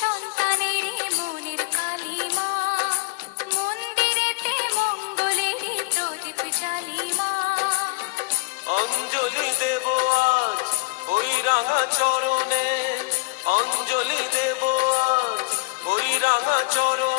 সন্তানের মনের কালিমা, মন্দিরেতে মঙ্গলের প্রদীপ জ্বালিমা। অঞ্জলি দেব আজ ওই রাঙা চরণে, অঞ্জলি দেব আজ ওই রাঙা চরণে।